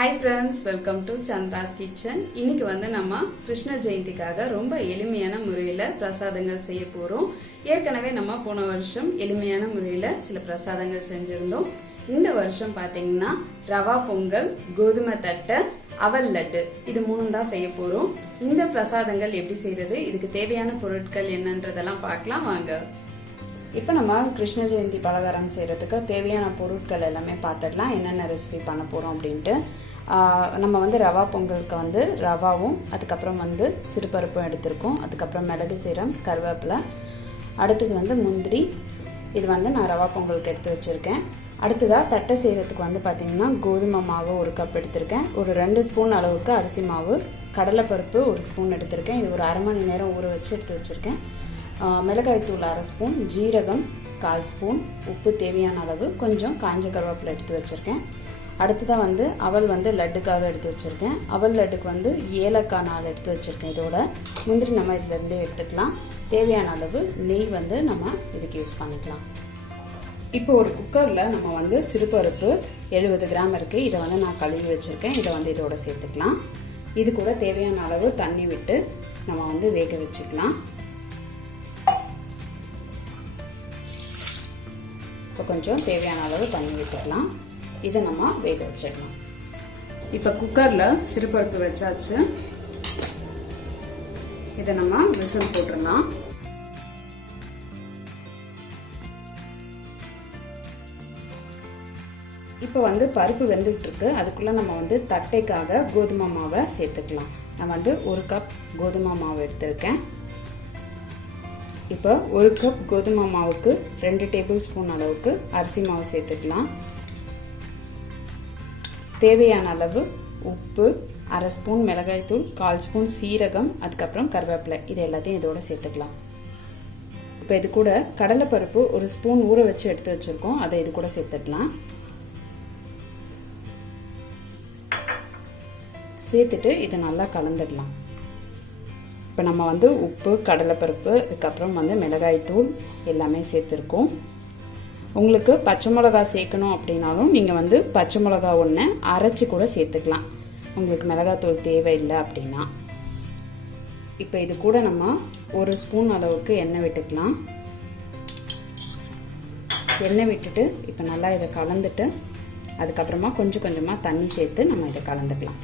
Hi friends, welcome to chandra'skitchen. இன்னைக்கு வந்து நம்ம கிருஷ்ண ஜெயந்திக்காக ரொம்ப எளிமையான முறையில பிரசாதங்கள் செய்ய போறோம். ஏற்கனவே நம்ம போன வருஷம் எளிமையான முறையில சில பிரசாதங்கள் செஞ்சிருந்தோம். இந்த வருஷம் பாத்தீங்கன்னா ரவா பொங்கல், கோதுமை தட்டை, அவல் லட்டு இது மூணும் தான் செய்ய போறோம். இந்த பிரசாதங்கள் எப்படி செய்யறது, இதுக்கு தேவையான பொருட்கள் என்னன்றதெல்லாம் பார்க்கலாம் வாங்க. இப்போ நம்ம கிருஷ்ண ஜெயந்தி பலகாரம் செய்கிறதுக்கு தேவையான பொருட்கள் எல்லாமே பார்த்துடலாம், என்னென்ன ரெசிபி பண்ண போகிறோம் அப்படின்ட்டு. நம்ம வந்து ரவா பொங்கலுக்கு வந்து ரவாவும் அதுக்கப்புறம் வந்து சிறுபருப்பும் எடுத்திருக்கோம். அதுக்கப்புறம் மிளகு சீரகம், கருவேப்பிலை, அடுத்தது வந்து முந்திரி. இது வந்து நான் ரவா பொங்கலுக்கு எடுத்து வச்சுருக்கேன். அடுத்ததாக தட்டை செய்கிறதுக்கு வந்து பார்த்திங்கன்னா கோதுமை மாவு 1 கப் எடுத்திருக்கேன். ஒரு 2 ஸ்பூன் அளவுக்கு அரிசி மாவு, கடலைப்பருப்பு 1 ஸ்பூன் எடுத்திருக்கேன். இது ஒரு அரை மணி நேரம் ஊற வச்சு எடுத்து வச்சுருக்கேன். மிளகாய் தூள் 1/2 ஸ்பூன், ஜீரகம் 1/4 ஸ்பூன், உப்பு தேவையான அளவு, கொஞ்சம் காஞ்ச கருவேப்பிலை எடுத்து வச்சுருக்கேன். அடுத்ததாக வந்து அவல் வந்து லட்டுக்காக எடுத்து வச்சுருக்கேன். அவல் லட்டுக்கு வந்து ஏலக்காய் 4 எடுத்து வச்சுருக்கேன். இதோட முந்திரி நம்ம இதிலேருந்து எடுத்துக்கலாம். தேவையான அளவு நெய் வந்து நம்ம இதுக்கு யூஸ் பண்ணிக்கலாம். இப்போ ஒரு குக்கரில் நம்ம வந்து சிறுபருப்பு 70 கிராம் இருக்குது. இதை வந்து நான் கழுவி வச்சுருக்கேன். இதை வந்து இதோட சேர்த்துக்கலாம். இது கூட தேவையான அளவு தண்ணி விட்டு நம்ம வந்து வேக வச்சுக்கலாம். இப்போ கொஞ்சம் தேவையான அளவு தண்ணி விட்டுக்கலாம். இதை நம்ம வேக வச்சிடலாம். இப்போ குக்கரில் சிறுபருப்பு வச்சாச்சு. இதை நம்ம விசில் போட்டுடலாம். இப்போ வந்து பருப்பு வெந்துகிட்டு இருக்கு. அதுக்குள்ளே நம்ம வந்து தட்டைக்காக கோதுமை மாவை சேர்த்துக்கலாம். நான் வந்து 1 கப் கோதுமை மாவு எடுத்திருக்கேன். இப்போ 1 கப் கோதுமை மாவுக்கு 2 டேபிள் ஸ்பூன் அளவுக்கு அரிசி மாவு சேர்த்துக்கலாம். தேவையான அளவு உப்பு, 1/2 ஸ்பூன் மிளகாய் தூள், 1/4 ஸ்பூன் சீரகம், அதுக்கப்புறம் கருவேப்பிலை, இது எல்லாத்தையும் இதோட சேர்த்துக்கலாம். இப்போ இது கூட கடலைப்பருப்பு 1 ஸ்பூன் ஊற வச்சு எடுத்து வச்சிருக்கோம். அதை இது கூட சேர்த்துக்கலாம். சேர்த்துட்டு இதை நல்லா கலந்துடலாம். இப்போ நம்ம வந்து உப்பு, கடலைப்பருப்பு, அதுக்கப்புறம் வந்து மிளகாய் தூள் எல்லாமே சேர்த்துருக்கோம். உங்களுக்கு பச்சை மிளகா சேர்க்கணும் அப்படின்னாலும் நீங்கள் வந்து பச்சை மிளகா ஒன்று அரைச்சி கூட சேர்த்துக்கலாம், உங்களுக்கு மிளகாத்தூள் தேவையில்லை அப்படின்னா. இப்போ இது கூட நம்ம 1 ஸ்பூன் அளவுக்கு எண்ணெய் விட்டுக்கலாம். எண்ணெய் விட்டுட்டு இப்போ நல்லா இதை கலந்துட்டு அதுக்கப்புறமா கொஞ்சம் கொஞ்சமாக தண்ணி சேர்த்து நம்ம இதை கலந்துக்கலாம்.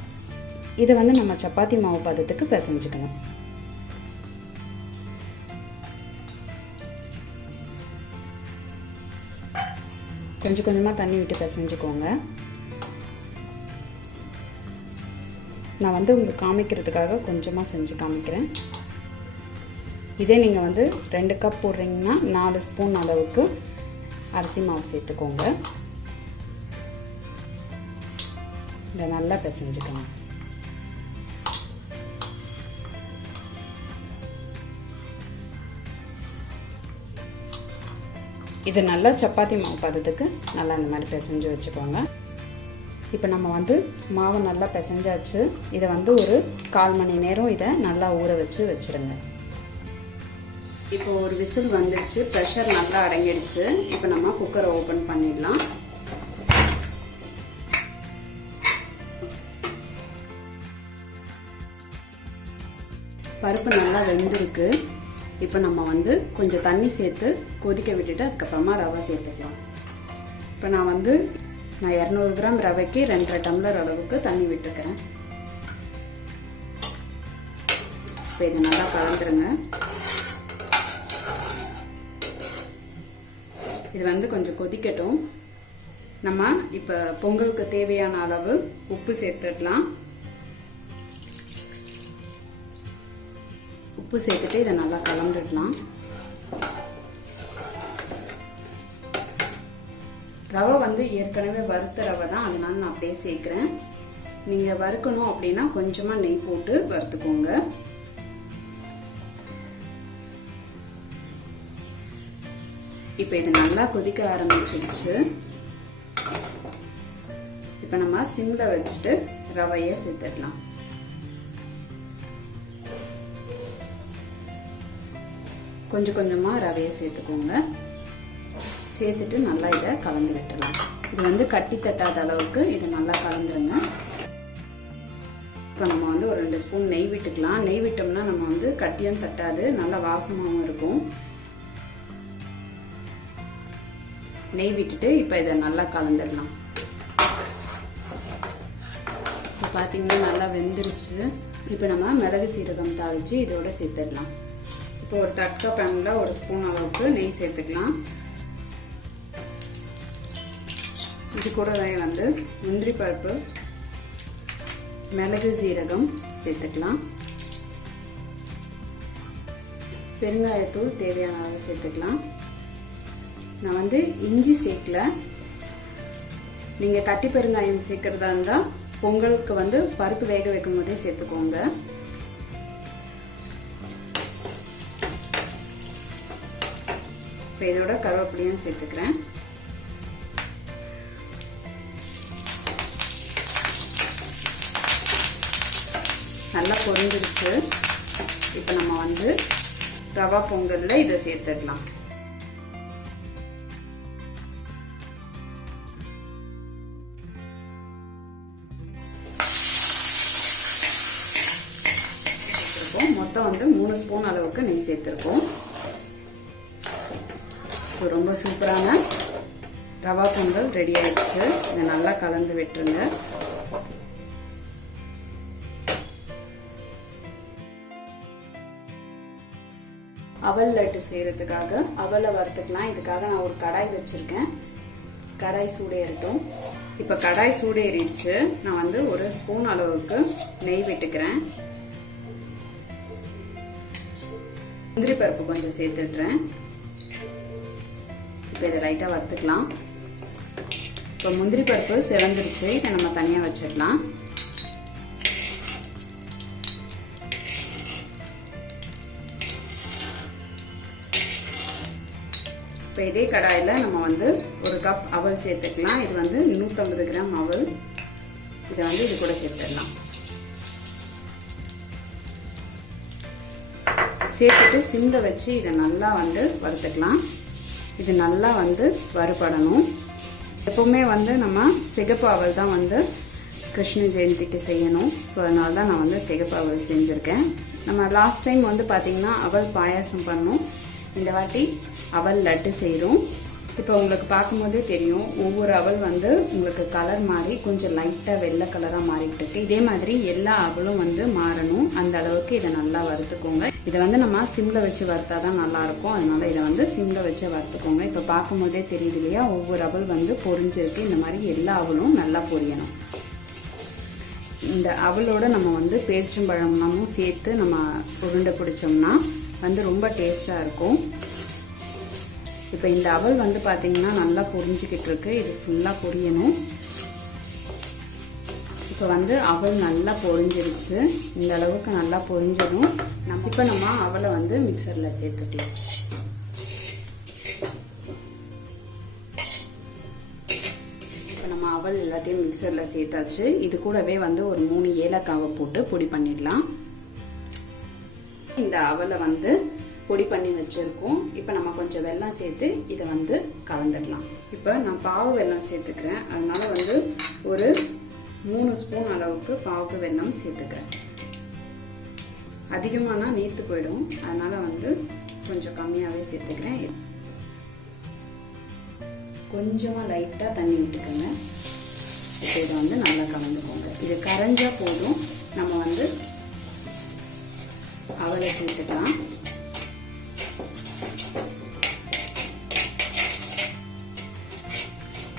இதை வந்து நம்ம சப்பாத்தி மாவு பதத்துக்கு பிசைஞ்சுக்கணும். கொஞ்சம் கொஞ்சமாக தண்ணி விட்டு பிசைஞ்சுக்கோங்க. நான் வந்து உங்களுக்கு காமிக்கிறதுக்காக கொஞ்சமாக செஞ்சு காமிக்கிறேன். இதே நீங்கள் வந்து 2 கப் போடுறீங்கன்னா 4 ஸ்பூன் அளவுக்கு அரிசி மாவு சேர்த்துக்கோங்க. இதை நல்லா பிசைஞ்சுக்கணும். இது நல்லா சப்பாத்தி மாவு பதத்துக்கு நல்லா இந்த மாதிரி பிசைஞ்சு வச்சுக்கோங்க. இப்போ நம்ம வந்து மாவு நல்லா பிசைஞ்சாச்சு. இதை வந்து ஒரு 1/4 மணி நேரம் இதை நல்லா ஊற வச்சு வச்சுருங்க. இப்போ ஒரு விசில் வந்துடுச்சு, ப்ரெஷர் நல்லா அடங்கிடுச்சு. இப்போ நம்ம குக்கரை ஓப்பன் பண்ணிடலாம். பருப்பு நல்லா வெந்திருக்கு. இப்போ நம்ம வந்து கொஞ்சம் தண்ணி சேர்த்து கொதிக்க விட்டுட்டு அதுக்கப்புறமா ரவை சேர்த்துக்கலாம். இப்போ நான் 200 கிராம் ரவைக்கு 2.5 டம்ளர் அளவுக்கு தண்ணி விட்டுருக்கிறேன். இப்போ இதை நல்லா கலந்துருங்க. இது வந்து கொஞ்சம் கொதிக்கட்டும். நம்ம இப்போ பொங்கலுக்கு தேவையான அளவு உப்பு சேர்த்துடலாம். உப்பு சேர்த்துட்டு இதை நல்லா கலந்துடலாம். ரவை வந்து ஏற்கனவே வறுத்த ரவை தான், அதனால நான் அப்படியே சேர்க்குறேன். நீங்கள் வறுக்கணும் அப்படின்னா கொஞ்சமாக நெய் போட்டு வறுத்துக்கோங்க. இப்போ இது நல்லா கொதிக்க ஆரம்பிச்சிடுச்சு. இப்போ நம்ம சிம்ல வச்சுட்டு ரவையை சேர்த்துடலாம். கொஞ்சம் கொஞ்சமாக ரவையை சேர்த்துக்கோங்க. சேர்த்துட்டு நல்லா இதை கலந்து விட்டுடலாம். இது வந்து கட்டி தட்டாத அளவுக்கு இதை நல்லா கலந்துருங்க. இப்போ நம்ம வந்து ஒரு 2 ஸ்பூன் நெய் விட்டுக்கலாம். நெய் விட்டோம்னா நம்ம வந்து கட்டியும் தட்டாது, நல்லா வாசமாகவும் இருக்கும். நெய் விட்டுட்டு இப்போ இதை நல்லா கலந்துடலாம். இப்போ பார்த்தீங்கன்னா நல்லா வெந்துருச்சு. இப்போ நம்ம மிளகு சீரகம் தாளித்து இதோட சேர்த்துடலாம். இப்போ ஒரு தட்கா பேனில் 1 ஸ்பூன் அளவுக்கு நெய் சேர்த்துக்கலாம். இது கூடவே வந்து முந்திரி பருப்பு, மிளகு சீரகம் சேர்த்துக்கலாம். பெருங்காயத்தூள் தேவையான அளவு சேர்த்துக்கலாம். நான் வந்து இஞ்சி சேர்க்கல. நீங்கள் கட்டி பெருங்காயம் சேர்க்கறதா இருந்தால் பொங்கலுக்கு வந்து பருப்பு வேக வைக்கும் போதே சேர்த்துக்கோங்க. இப்போ இதோட கருவேப்பிலையும் சேர்த்துக்கிறேன். நல்லா பொரிஞ்சிருச்சு. இப்போ நம்ம வந்து ரவா பொங்கலில் இதை சேர்த்துடலாம். மொத்தம் வந்து 3 ஸ்பூன் அளவுக்கு நெய் சேர்த்துருக்கோம். ஸோ ரொம்ப சூப்பரான ரவா பொங்கல் ரெடி ஆயிடுச்சு. இதை நல்லா கலந்து விட்டுருங்க. அவல் லட்டு செய்யறதுக்காக அவலை வறுத்துக்கலாம். இதுக்காக நான் ஒரு கடாய் வச்சிருக்கேன். கடாய் சூடேறட்டும். இப்போ கடாய் சூடேறிடுச்சு. நான் வந்து 1 ஸ்பூன் அளவுக்கு நெய் விட்டுக்கிறேன். முந்திரி பருப்பு கொஞ்சம் சேர்த்துடுறேன். இப்போ இதை லைட்டாக வறுத்துக்கலாம். இப்போ முந்திரி பருப்பு செவந்துருச்சு. இதை நம்ம தனியாக வச்சிடலாம். இப்போ இதே கடாயில் நம்ம வந்து 1 கப் அவல் சேர்த்துக்கலாம். இது வந்து 150 கிராம் அவல். இதை வந்து இது கூட சேர்த்துடலாம். சேர்த்துட்டு சிம்ல வச்சு இதை நல்லா வந்து வறுத்துக்கலாம். இது நல்லா வந்து வறுபடணும். எப்பவுமே வந்து நம்ம சிகப்பு அவல் தான் வந்து கிருஷ்ண ஜெயந்திக்கு செய்யணும். ஸோ அதனால தான் நான் வந்து சிகப்பு அவல் செஞ்சுருக்கேன். நம்ம லாஸ்ட் டைம் வந்து பார்த்தீங்கன்னா அவல் பாயாசம் பண்ணோம். இந்த வாட்டி அவல் லட்டு செய்கிறோம். இப்போ உங்களுக்கு பார்க்கும்போதே தெரியும், ஒவ்வொரு அவல் வந்து உங்களுக்கு கலர் மாறி கொஞ்சம் லைட்டாக வெள்ளை கலராக மாறிட்டு இருக்கு. இதே மாதிரி எல்லா அவலும் வந்து மாறணும். அந்த அளவுக்கு இதை நல்லா வறுத்துக்கோங்க. இதை வந்து நம்ம சிம்ல வச்சு வறுத்தா தான் நல்லா இருக்கும். அதனால இதை வந்து சிம்ல வச்சு வறுத்துக்கோங்க. இப்போ பார்க்கும்போதே தெரியுது இல்லையா, ஒவ்வொரு அவல் வந்து பொரிஞ்சிருக்கு. இந்த மாதிரி எல்லா அவலும் நல்லா பொரியணும். இந்த அவலோட நம்ம வந்து பேரிச்சம்பழமும் சேர்த்து நம்ம உருண்டை பிடிச்சோம்னா வந்து ரொம்ப டேஸ்டாக இருக்கும். இப்போ இந்த அவல் வந்து பார்த்தீங்கன்னா நல்லா பொரிஞ்சுக்கிட்டு இருக்கு. இது ஃபுல்லாக பொரியணும். இப்போ வந்து அவல் நல்லா பொரிஞ்சிருச்சு. இந்த அளவுக்கு நல்லா பொரிஞ்சதும் இப்போ நம்ம அவலை வந்து மிக்சரில் சேர்த்துக்கலாம். இப்போ நம்ம அவல் எல்லாத்தையும் மிக்சரில் சேர்த்தாச்சு. இது கூடவே வந்து ஒரு 3 ஏலக்காவை போட்டு பொடி பண்ணிடலாம். இந்த அவலை வந்து பொடி பண்ணி வச்சிருக்கோம். இப்போ நம்ம கொஞ்சம் வெல்லம் சேர்த்து இதை வந்து கலந்துடலாம். இப்போ நான் பாவு வெல்லம் சேர்த்துக்கிறேன். அதனால வந்து ஒரு 3 ஸ்பூன் அளவுக்கு பாவுக்கு வெல்லம் சேர்த்துக்கிறேன். அதிகமானா நீர்த்து போயிடும். அதனால வந்து கொஞ்சம் கம்மியாகவே சேர்த்துக்கிறேன். கொஞ்சமாக லைட்டாக தண்ணி விட்டுக்கோங்க. இப்போ இதை வந்து நல்லா கலந்துக்கோங்க. இது கரைஞ்சா போதும். நம்ம வந்து அவலை சேர்த்துக்கலாம்.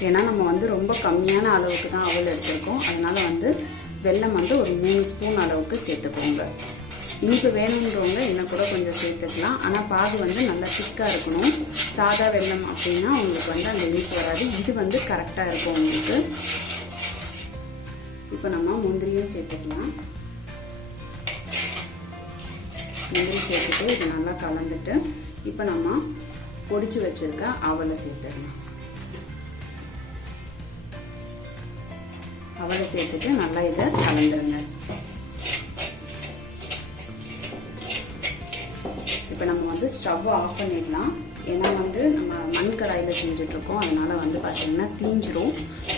ஏன்னா நம்ம வந்து ரொம்ப கம்மியான அளவுக்கு தான் அவல் எடுத்துருக்கோம். அதனால வந்து வெல்லம் வந்து ஒரு 3 ஸ்பூன் அளவுக்கு சேர்த்துக்கோங்க. இனிப்பு வேணுன்றவங்க இன்னும் கூட கொஞ்சம் சேர்த்துக்கலாம். ஆனால் பாகு வந்து நல்லா திக்காக இருக்கணும். சாதா வெல்லம் அப்படின்னா உங்களுக்கு வந்து அந்த இனிப்பு வராது. இது வந்து கரெக்டாக இருக்கும் உங்களுக்கு. இப்போ நம்ம முந்திரியும் சேர்த்துக்கலாம். முந்திரி சேர்த்துட்டு இது நல்லா கலந்துட்டு இப்போ நம்ம பொடிச்சு வச்சிருக்க அவலை சேர்த்துடலாம். அவலை சேர்த்துட்டு நல்லா இதை கலந்துருங்க. இப்போ நம்ம வந்து ஸ்டவ் ஆஃப் பண்ணிடலாம். ஏன்னா வந்து நம்ம மண் கடாயில் செஞ்சுட்ருக்கோம். அதனால வந்து பார்த்தீங்கன்னா தீஞ்சிரும்.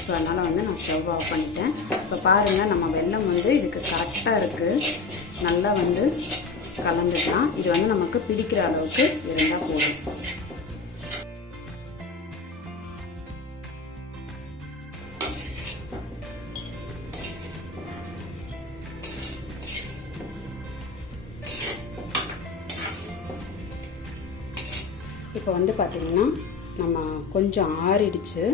ஸோ அதனால் வந்து நான் ஸ்டவ் ஆஃப் பண்ணிட்டேன். இப்போ பாருங்கள், நம்ம வெல்லம் வந்து இதுக்கு கரெக்டாக இருக்குது. நல்லா வந்து கலந்துக்கலாம். இது வந்து நமக்கு பிடிக்கிற அளவுக்கு இருந்தால் போதும். இப்போ வந்து பார்த்திங்கன்னா நம்ம கொஞ்சம் ஆறிடுச்சு.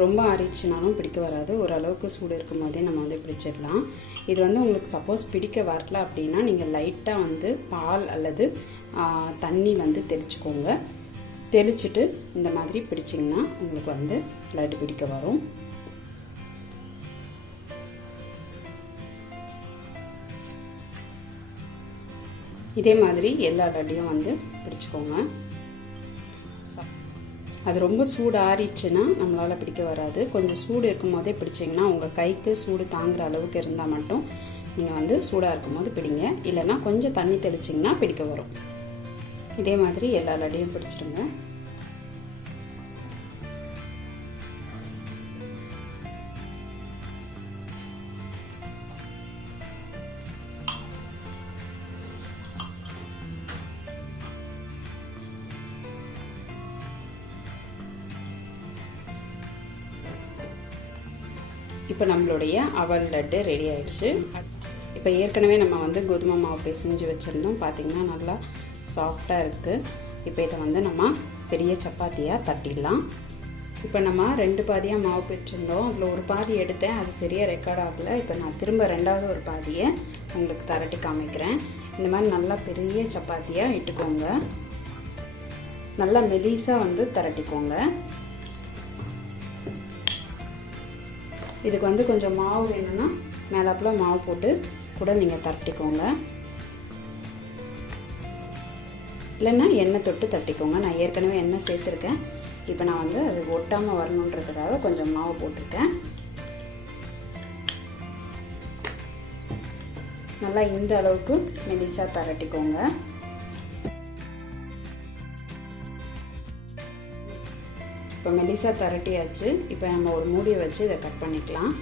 ரொம்ப ஆறிடுச்சுனாலும் பிடிக்க வராது. ஓரளவுக்கு சூடு இருக்கும் போதே நம்ம வந்து பிடிச்சிடலாம். இது வந்து உங்களுக்கு சப்போஸ் பிடிக்க வரல அப்படின்னா நீங்கள் லைட்டாக வந்து பால் அல்லது தண்ணி வந்து தெளிச்சுக்கோங்க. தெளிச்சுட்டு இந்த மாதிரி பிடிச்சிங்கன்னா உங்களுக்கு வந்து லட்டு பிடிக்க வரும். இதே மாதிரி எல்லா லட்டையும் வந்து பிடிச்சிக்கோங்க. அது ரொம்ப சூடு ஆறிடுச்சுன்னா நம்மளால் பிடிக்க வராது. கொஞ்சம் சூடு இருக்கும் போதே பிடிச்சிங்கன்னா உங்கள் கைக்கு சூடு தாங்குகிற அளவுக்கு இருந்தால் மட்டும் நீங்கள் வந்து சூடாக இருக்கும் போது பிடிங்க. இல்லைன்னா கொஞ்சம் தண்ணி தெளிச்சிங்கன்னா பிடிக்க வரும். இதே மாதிரி எல்லா லட்டையும் பிடிச்சிடுங்க. இப்போ நம்மளுடைய அவல் லட்டு ரெடி ஆயிடுச்சு. இப்போ ஏற்கனவே நம்ம வந்து கோதுமை மாவு பிசைஞ்சு வச்சுருந்தோம். பார்த்திங்கன்னா நல்லா சாஃப்டாக இருக்குது. இப்போ இதை வந்து நம்ம பெரிய சப்பாத்தியாக தட்டிடலாம். இப்போ நம்ம 2 பாதியாக மாவு பிரிச்சிருந்தோம். அதில் ஒரு பாதி எடுத்தேன், அது சரியாக ரெக்கார்ட் ஆகலை. இப்போ நான் திரும்ப 2வது ஒரு பாதியை உங்களுக்கு தரட்டி காமிக்கிறேன். இந்த மாதிரி நல்லா பெரிய சப்பாத்தியாக இட்டுக்கோங்க. நல்லா மெலிசாக வந்து தரட்டிக்கோங்க. இதுக்கு வந்து கொஞ்சம் மாவு வேணும்னா மேலாப்புல மாவு போட்டு கூட நீங்கள் தரட்டிக்கோங்க. இல்லைன்னா எண்ணெய் தொட்டு தட்டிக்கோங்க. நான் ஏற்கனவே எண்ணெய் சேர்த்துருக்கேன். இப்போ நான் வந்து அது ஒட்டாமல் வரணுன்றதுக்காக கொஞ்சம் மாவு போட்டிருக்கேன். நல்லா இந்த அளவுக்கு மெலிசாக தரட்டிக்கோங்க. இப்போ மெலிசா தரட்டியாச்சு. இப்போ நம்ம ஒரு மூடியை வச்சு இதை கட் பண்ணிக்கலாம்.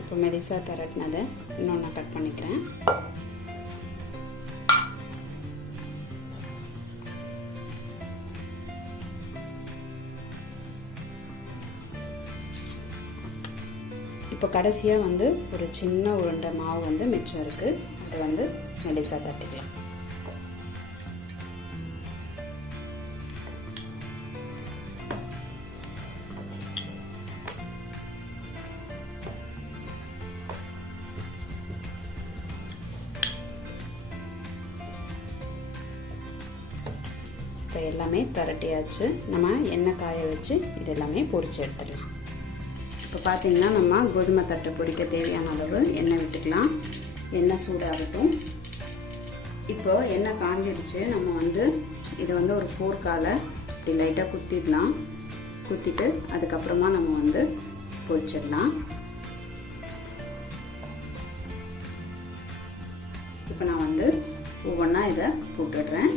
இப்போ மெலிசா தரட்டினதை இன்னும் நான் கட் பண்ணிக்கிறேன். இப்போ கடைசியாக வந்து ஒரு சின்ன உருண்டை மாவு வந்து மிச்சம் இருக்குது. அதை வந்து மெலிசா தட்டிக்கலாம். இப்போ எல்லாமே தரட்டியாச்சு. நம்ம எண்ணெய் காய வச்சு இது எல்லாமே பொரிச்சு எடுத்துடலாம். இப்போ பார்த்தீங்கன்னா நம்ம கோதுமை தட்டை பொரிக்க தேவையான அளவு எண்ணெய் விட்டுக்கலாம். எண்ணெய் சூடாகட்டும். இப்போ எண்ணெய் காஞ்சிடுச்சு. நம்ம வந்து இதை வந்து ஒரு ஃபோர்க்கால் இப்படி லைட்டாக குத்திடலாம். குத்திட்டு அதுக்கப்புறமா நம்ம வந்து பொரிச்சிடலாம். இப்போ நான் வந்து ஒவ்வொன்றா இதை போட்டுடுறேன்.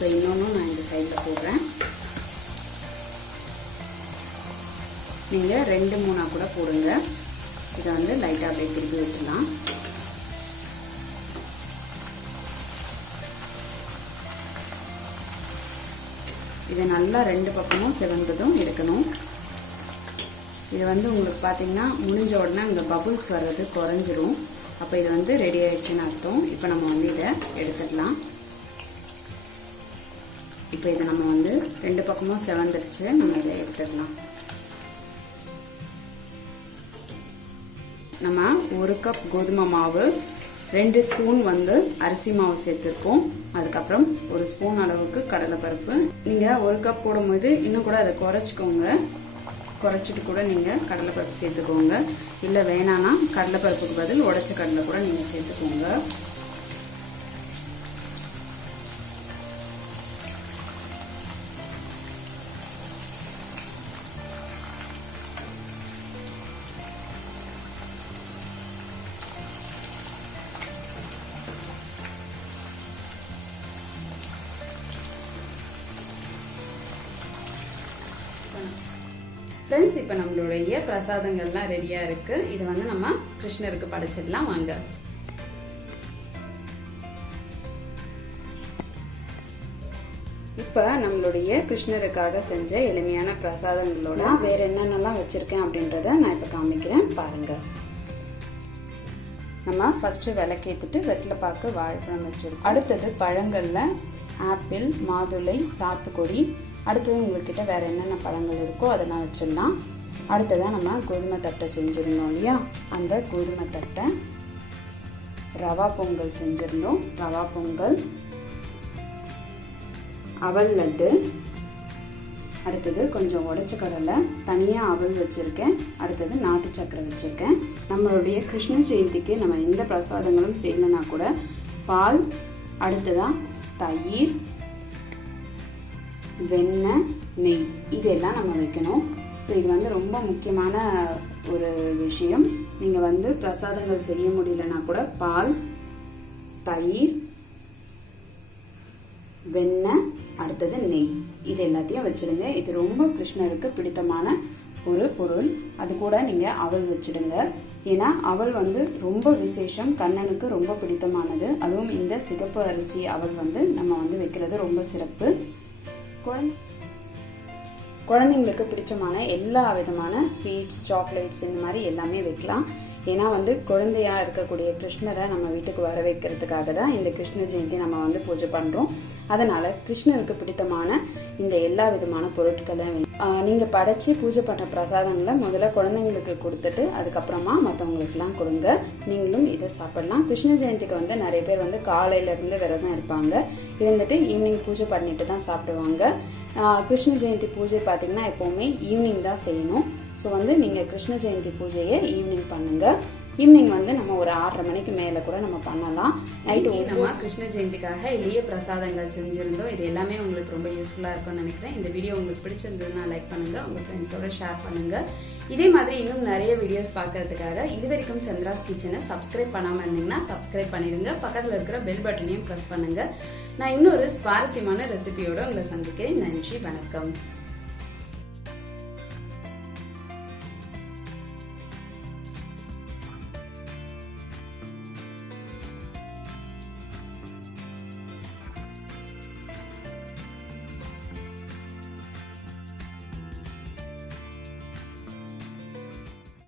இப்போ இன்னொன்று நான் இந்த சைடில் போடுறேன். நீங்கள் 2-3 கூட போடுங்க. இதை வந்து லைட்டாக அப்படியே திருப்பி விட்டுடலாம். இதை நல்லா 2 பக்கமும் செவந்ததும் எடுக்கணும். இது வந்து உங்களுக்கு பார்த்தீங்கன்னா முடிஞ்ச உடனே இந்த பபுள்ஸ் வர்றது குறைஞ்சிரும். அப்போ இது வந்து ரெடி ஆயிடுச்சுன்னு அர்த்தம். இப்போ நம்ம வந்து இதை எடுத்துடலாம். இப்போ இதை நம்ம வந்து 2 பக்கமும் செவந்துருச்சு. நம்ம இதை எடுத்துடலாம். நம்ம 1 கப் கோதுமை மாவு, 2 ஸ்பூன் வந்து அரிசி மாவு சேர்த்துருக்கோம். அதுக்கப்புறம் 1 ஸ்பூன் அளவுக்கு கடலைப்பருப்பு. நீங்கள் 1 கப் போடும்போது இன்னும் கூட அதை குறைச்சிக்கோங்க. குறைச்சிட்டு கூட நீங்கள் கடலைப்பருப்பு சேர்த்துக்கோங்க. இல்லை வேணான்னா கடலைப்பருப்புக்கு பதில் உடைச்ச கடலை கூட நீங்கள் சேர்த்துக்கோங்க. ஃப்ரெண்ட்ஸ், இப்போ நம்மளுடைய பிரசாதங்கள்லாம் ரெடியாக இருக்குது. இதை வந்து நம்ம கிருஷ்ணருக்கு படைச்சிடலாம் வாங்க. இப்போ நம்மளுடைய கிருஷ்ணருக்காக செஞ்ச எளிமையான பிரசாதங்களோட வேற என்னென்னலாம் வச்சுருக்கேன் அப்படின்றத நான் இப்போ காமிக்கிறேன் பாருங்க. நம்ம ஃபர்ஸ்ட் விளக்கேற்றிட்டு வெற்றிலைப்பாக்கு வாழைப்பழம் வச்சுருக்கோம். அடுத்தது பழங்களில் ஆப்பிள், மாதுளை, சாத்துக்குடி. அடுத்தது உங்கள்கிட்ட வேறு என்னென்ன பழங்கள் இருக்கோ அதெல்லாம் வச்சிடலாம். அடுத்ததாக நம்ம கோதுமை தட்டை செஞ்சுருந்தோம் இல்லையா, அந்த கோதுமை தட்டை, ரவா பொங்கல் செஞ்சுருந்தோம், ரவா பொங்கல், அவல் லட்டு, அடுத்தது கொஞ்சம் உடைச்ச கடலை, தனியாக அவல் வச்சுருக்கேன், அடுத்தது நாட்டு சக்கரை வச்சுருக்கேன். நம்மளுடைய கிருஷ்ண ஜெயந்திக்கு நம்ம எந்த பிரசாதங்களும் செய்யலைன்னா கூட பால், அடுத்ததாக தயிர், வெண்ணெய், நெய் இதெல்லாம் நம்ம வைக்கணும். ஸோ இது வந்து ரொம்ப முக்கியமான ஒரு விஷயம். நீங்கள் வந்து பிரசாதங்கள் செய்ய முடியலன்னா கூட பால், தயிர், வெண்ணெய், அடுத்தது நெய் இது எல்லாத்தையும் வச்சிடுங்க. இது ரொம்ப கிருஷ்ணருக்கு பிடித்தமான ஒரு பொருள். அது கூட நீங்கள் அவல் வச்சிடுங்க. ஏன்னா அவல் வந்து ரொம்ப விசேஷம், கண்ணனுக்கு ரொம்ப பிடித்தமானது. அதுவும் இந்த சிகப்பு அரிசி அவல் வந்து நம்ம வந்து வைக்கிறது ரொம்ப சிறப்பு. குழந்தைங்களுக்கு பிடிச்சமான எல்லா விதமான ஸ்வீட்ஸ், சாக்லேட்ஸ் இந்த மாதிரி எல்லாமே வைக்கலாம். ஏன்னா வந்து குழந்தையா இருக்கக்கூடிய கிருஷ்ணரை நம்ம வீட்டுக்கு வர வைக்கிறதுக்காக தான் இந்த கிருஷ்ண ஜெயந்தி நம்ம வந்து பூஜை பண்றோம். அதனால கிருஷ்ணருக்கு பிடித்தமான இந்த எல்லா விதமான பொருட்களை நீங்க படைச்சு பூஜை பண்ற பிரசாதங்களை முதல்ல குழந்தைங்களுக்கு கொடுத்துட்டு அதுக்கப்புறமா மற்றவங்களுக்குலாம் கொடுங்க. நீங்களும் இதை சாப்பிடலாம். கிருஷ்ண ஜெயந்திக்கு வந்து நிறைய பேர் வந்து காலையில இருந்து விரதம் இருப்பாங்க. இருந்துட்டு ஈவினிங் பூஜை பண்ணிட்டு தான் சாப்பிடுவாங்க. கிருஷ்ண ஜெயந்தி பூஜை பார்த்தீங்கன்னா எப்பவுமே ஈவினிங் தான் செய்யணும். ஸோ வந்து நீங்கள் கிருஷ்ண ஜெயந்தி பூஜையை ஈவினிங் பண்ணுங்கள். ஈவினிங் வந்து நம்ம ஒரு 6:30 மணிக்கு மேலே கூட நம்ம பண்ணலாம். நைட்டு நம்ம கிருஷ்ண ஜெயந்திக்காக எளிய பிரசாதங்கள் செஞ்சுருந்தோம். இது எல்லாமே உங்களுக்கு ரொம்ப யூஸ்ஃபுல்லாக இருக்கும்னு நினைக்கிறேன். இந்த வீடியோ உங்களுக்கு பிடிச்சிருந்ததுன்னா லைக் பண்ணுங்கள், உங்கள் ஃப்ரெண்ட்ஸோட ஷேர் பண்ணுங்கள். இதே மாதிரி இன்னும் நிறைய வீடியோஸ் பார்க்கறதுக்காக இது வரைக்கும் சந்திராஸ் கிச்சனை சப்ஸ்கிரைப் பண்ணாமல் இருந்தீங்கன்னா சப்ஸ்கிரைப் பண்ணிடுங்க. பக்கத்தில் இருக்கிற பெல் பட்டனையும் ப்ரெஸ் பண்ணுங்கள். நான் இன்னொரு சுவாரஸ்யமான ரெசிபியோட உங்களை சந்திக்கிறேன். நன்றி, வணக்கம்.